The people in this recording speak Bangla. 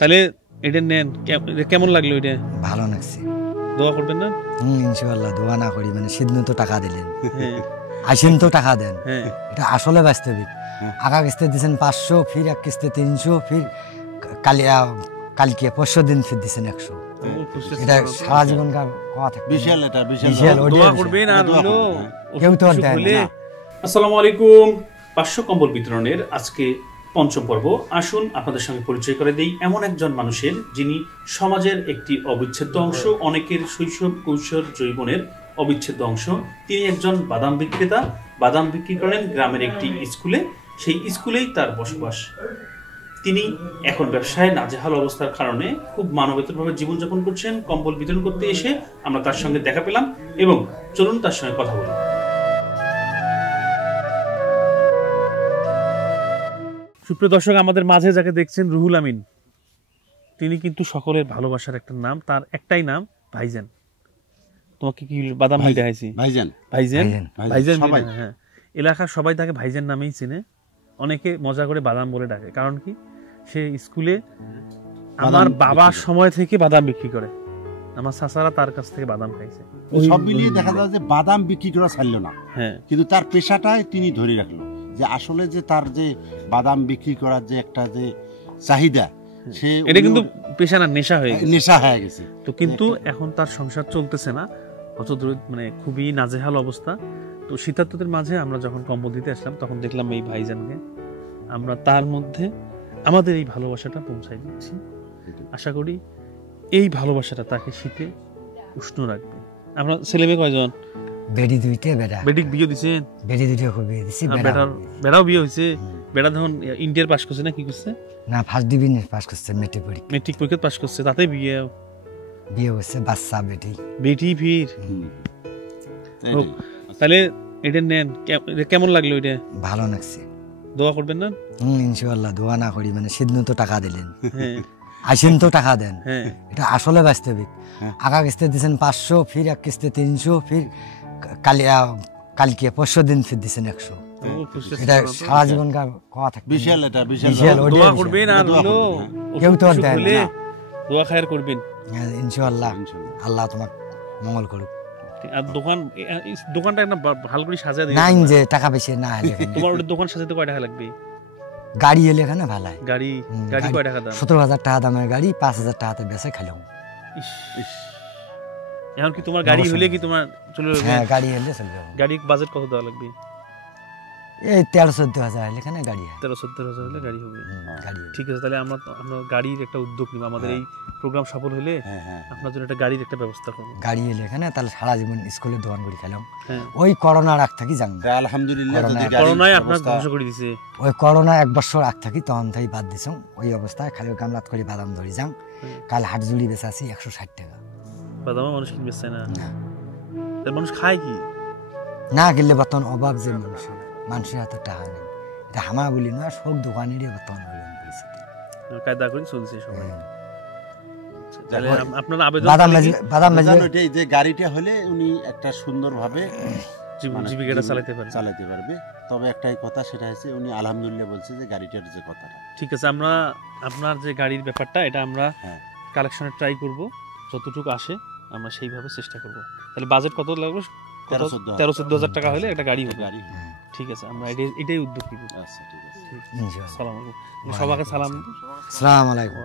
তাহলে এটা নেন, কেমন লাগলো? এটা ভালো লাগছে। দোয়া করবেন না? ইনশাআল্লাহ দোয়া না করি মানে সিদ্ধ তো টাকা দিলেন, আসেন তো টাকা দেন, এটা আসলে বাস্তবিক। আগা কিস্তি দিয়েছেন 500, ফির এক কিস্তি 300, ফির কালকে 500 দিন ফির দিয়েছেন 100। এটা সারা জীবনকার কথা থাকে, বিশাল। এটা বিশাল দোয়া করবেন। আর হলো কেউ তো দেন না। আসসালামু আলাইকুম। 500 কম্বল বিতরণের আজকে পঞ্চম পর্ব। আসুন আপনাদের সঙ্গে পরিচয় করে দেই এমন একজন মানুষের, যিনি সমাজের একটি অবিচ্ছেদ্য অংশ, অনেকের শৈশব কৈশোর যৌবনের অবিচ্ছেদ্য অংশ। তিনি একজন বাদাম বিক্রেতা, বাদাম বিক্রি করেন গ্রামের একটি স্কুলে। সেই স্কুলেই তার বসবাস। তিনি এখন ব্যবসায় নাজেহাল অবস্থার কারণে খুব মানবেতরভাবে জীবনযাপন করছেন। কম্বল বিতরণ করতে এসে আমরা তার সঙ্গে দেখা পেলাম এবং চলুন তার সঙ্গে কথা বলি। সুপ্রিয় দর্শক, আমাদের মাঝে যাকে দেখছেন রুহুল আমিন, তিনি কিন্তু সকলের ভালোবাসার একটা নাম। তার একটাই নাম ভাইজান। তোমাকে কি বাদাম ভাই দেখাইছি? ভাইজান ভাইজান ভাইজান। হ্যাঁ, এলাকার সবাই তাকে ভাইজান নামেই চেনে। অনেকে মজা করে বাদাম বলে ডাকে। কারণ কি, সে স্কুলে আমার বাবার সময় থেকে বাদাম বিক্রি করে। আমার চাচারা তার কাছ থেকে বাদাম খাইছে। সব মিলিয়ে দেখা যায় যে বাদাম বিক্রি করা ছাড়লো না, কিন্তু তার পেশাটাই তিনি ধরে রাখলো। যে আসলে যে তার যে বাদাম বিক্রি করার যে একটা যে চাহিদা, সে এটা কিন্তু পেশা না, নেশা হয়ে গেছে। তো কিন্তু এখন তার সংসার চলতেছে না, অত মানে খুবই নাজেহাল অবস্থা। তো শীতার্তদের মাঝে আমরা যখন কম্বল দিতে আসলাম, তখন দেখলাম এই ভাইজানকে। আমরা তার মধ্যে আমাদের এই ভালোবাসাটা পৌঁছাই দিচ্ছি। আশা করি এই ভালোবাসাটা তাকে শীতে উষ্ণ রাখবে। আমরা ছেলে মেয়ে কয়জন? বেডি দুইটা। বেডি বিয়ে দিছেন? বেডি দুইটা বিয়ে দিছি। বেড়াও বিয়ে হয়েছে? বেড়া তখন ইন্টার পাস করছে না কি করছে? না, ফার্স্ট ডিভিশন পাস করছে, মেট্রিক পরীক্ষা পাস করছে, তাতে বিয়ে হচ্ছে। বাচ্চা বেটি ফির। তাহলে এটা নেন, কেমন লাগলো? এটা ভালো লাগছে। দোয়া করবেন না? ইনশাআল্লাহ দোয়া না করি মানে সিদ্ধ তো টাকা দিলেন, আসেন তো টাকা দেন, এটা আসলে বাস্তবিক। আগা কিস্তি দিয়েছেন 500, ফির এক কিস্তি 300, ফির কালকে 500 দিন ফির দিয়েছেন 100। এটা সারা জীবনকার কথা থাকে, বিশাল। এটা বিশাল। দোয়া করবেন। আর হলো কেউ তো দেন না, দোয়া খায়ের করবেন ইনশাআল্লাহ। আল্লাহ তোমার মঙ্গল করুক। আর দোকানটা একটা ভালো করে সাজিয়ে দিন। নাই যে টাকা বেশি না হলে তোমার ওই দোকান সাজাতে কয় টাকা লাগবে? গাড়ি এলে এখানে ভালো হয়। গাড়ি কয় টাকা দাম? 17,000 টাকা দামের গাড়ি 5,000 টাকাতে বেচে খাইলাম। এখন কি তোমার গাড়ি হলে কি তোমার চলে যাবে? হ্যাঁ, গাড়ি হলে চলে যাবে। গাড়ির বাজেট কত দেওয়া লাগবে? এই 13-14 হাজার হলে এখানে গাড়ি হয়। 13-14 হাজার হলে গাড়ি হবে। ঠিক আছে, তাহলে আমরা গাড়ির একটা উদ্যোগ নিব। আমাদের এই প্রোগ্রাম সফল হলে আপনার জন্য একটা গাড়ির একটা ব্যবস্থা করব। গাড়ি এলে এখানে তাহলে সারা জীবন স্কুলে দোকান করে খেলাম। ওই করোনার আগ থাকি যান, আলহামদুলিল্লাহ করোনায় আপনার ধ্বংস করে দিয়েছে। ওই করোনা 1 বছর আগ থাকি তখন তাই বাদ দিছং। ওই অবস্থায় খালি গামলাত করে বাদাম ধরি যাং। কাল হাট জুড়ি বেচা আছে 160 টাকা। বাদাম মানুষ কিনবে না, তার মানুষ খায় কি না কিনলে বর্তমান অভাব যে মানুষের হাতে টাকা নেই। এটা হামা বলি না, সব দোকানেরই বর্তমান পরিস্থিতি কায়দা করে চলছে সবাই। আপনার যে গাড়িটা হলে উনি একটা সুন্দরভাবে জীবিকাটা চালাতে পারবে। তবে একটাই কথা, সেটা হচ্ছে উনি আলহামদুলিল্লাহ বলছে যে গাড়িটার যে কথাটা ঠিক আছে। আমরা আপনার যে গাড়ির ব্যাপারটা, এটা আমরা কালেকশনে ট্রাই করব, যতটুকু আসে আমরা সেইভাবে চেষ্টা করব। তাহলে বাজেট কত লাগবে? 13-14 হাজার টাকা হলে একটা গাড়ি হবে। ঠিক আছে, আমরা এটাই উদ্যোগ নিব। আচ্ছা, ঠিক আছে। সালাম আলাইকুম। সবাইকে সালাম। আসসালামু আলাইকুম।